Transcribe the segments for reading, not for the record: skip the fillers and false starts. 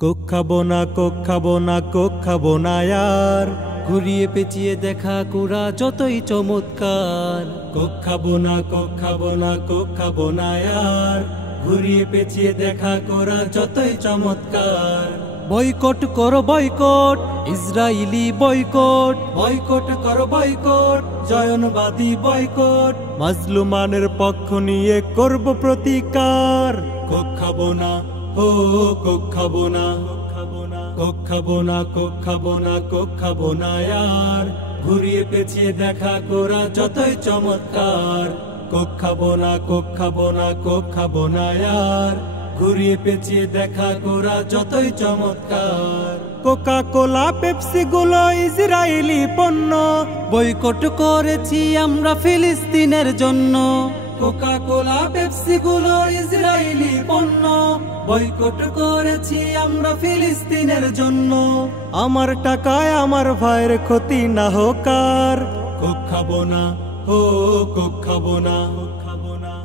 Coke খাবো না Coke খাবো না কোক খাবো না यार, ঘুরিয়ে পেঁচিয়ে দেখা কোরা যতই চমৎকার। কোক খাবো না কোক খাবো না কোক খাবো না यार, ঘুরিয়ে পেঁচিয়ে দেখা কোরা যতই চমৎকার। বয়কট করো বয়কট, ইসরায়েলি বয়কট। বয়কট করো বয়কট, জয়নবাদী বয়কট। মাজলুমানের পক্ষ নিয়ে করব প্রতিকার। কোক খাবো না ও কোক খাবো না, কোক খাবো না কোক খাবো না কোক খাবো না यार, ঘুরিয়ে পেঁচিয়ে দেখা কোরা যতই চমৎকার। কোক খাবো না কোক খাবো না কোক খাবো না यार, ঘুরিয়ে পেঁচিয়ে দেখা কোরা যতই চমৎকার। কোকা কোলা পেপসি গুলো ইসরায়েলি পণ্য, বয়কট করেছি আমরা ফিলিস্তিনের জন্য। কোকা কোলা পেপসি গুলো ইসরায়েলি পণ্য, বয়কট করেছি আমরা ফিলিস্তিনের জন্য। আমার টাকায় আমার ভাইয়ের ক্ষতি না হোক আর। কোক খাবো না ও কোক খাবো না,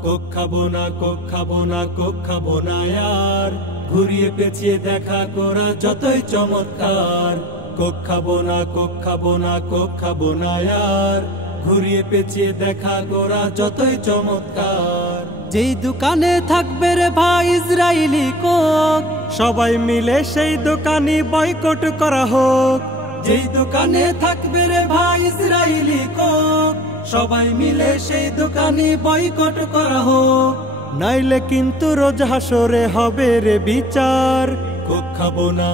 কোক খাবো না কোক খাবো না কোক খাবো না यार, ঘুরিয়ে পেঁচিয়ে দেখা কোরা যতই চমৎকার। কোক খাবো না কোক খাবো না কোক খাবো না यार, ঘুরিয়ে পেঁচিয়ে দেখা কোরা যতই চমৎকার। যেই দোকানে থাকবে রে ভাই ইসরায়েলি কোক, সবাই মিলে সেই দোকানই বয়কট করা হোক। যেই দোকানে থাকবে রে ভাই ইসরায়েলি কোক, সবাই মিলে সেই দোকানই বয়কট করা হোক। নাইলে কিন্তু রোজ হাসরে হবে রে বিচার। কোক খাবো না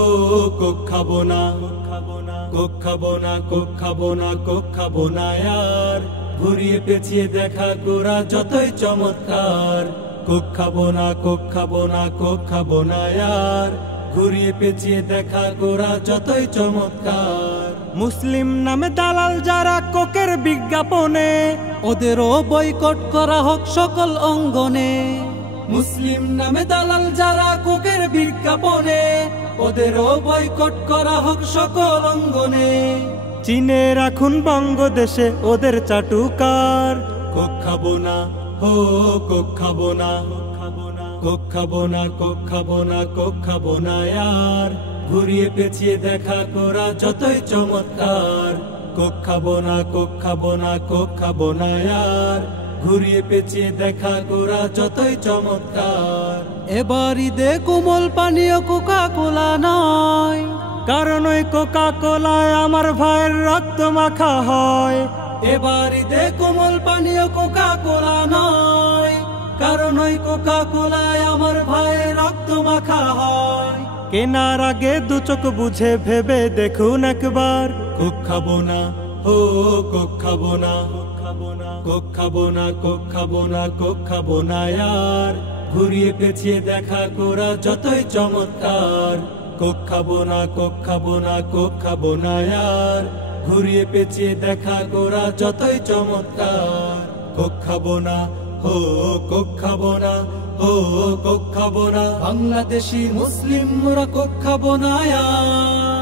ও কোক খাবো না, কোক খাবো না কোক খাবো না কোক খাবো না यार, ঘুরিয়ে পেঁচিয়ে দেখা কোরা যতই চমৎকার। কোক খাবো না কোক খাবো না কোক খাবো না यार, ঘুরিয়ে পেঁচিয়ে দেখা কোরা যতই চমৎকার। মুসলিম নামে দালাল যারা কোকের বিজ্ঞাপনে, ওদেরও বয়কট করা হোক সকল অঙ্গনে। মুসলিম নামে দালাল যারা কোকের বিজ্ঞাপনে, ওদেরও বয়কট করা হোক সকল অঙ্গনে। চীনে রাখুন বঙ্গদেশে ওদের চাটুকার। কোক খাবো না ও কোক খাবো না, কোক খাবো না কোক খাবো না কোক খাবো না यार, ঘুরিয়ে পেঁচিয়ে দেখা কোরা যতই চমৎকার। কোক খাবো না কোক খাবো না কোক খাবো না यार, ঘুরিয়ে পেঁচিয়ে দেখা কোরা যতই চমৎকার। এবার ঈদে কোমল পানীয় কোকা কোলা নয়, কারণ ওই কোকা কোলায় আমার ভাইয়ের রক্ত মাখা হয়। এবার ঈদে কোমল পানীয় কোকা কোলা নয়, কারণ ওই কোকা কোলায় আমার ভাইয়ের রক্ত মাখা হয়। কেনার আগে দু চোখ বুঝে ভেবে দেখুন একবার। কোক খাবো না ও কোক খাবো না, কোক খাবো না কোক খাবো না কোক খাবো না यार, ঘুরিয়ে পেঁচিয়ে দেখা কোরা যতই চমৎকার। কোক খাবো না কোক খাবো না কোক খাবো না यार, ঘুরিয়ে পেঁচিয়ে দেখা কোরা যতই চমৎকার। কোক খাবো না ও কোক খাবো না ও কোক খাবো না, বাংলাদেশি মুসলিম মোরা কোক খাবো না यार।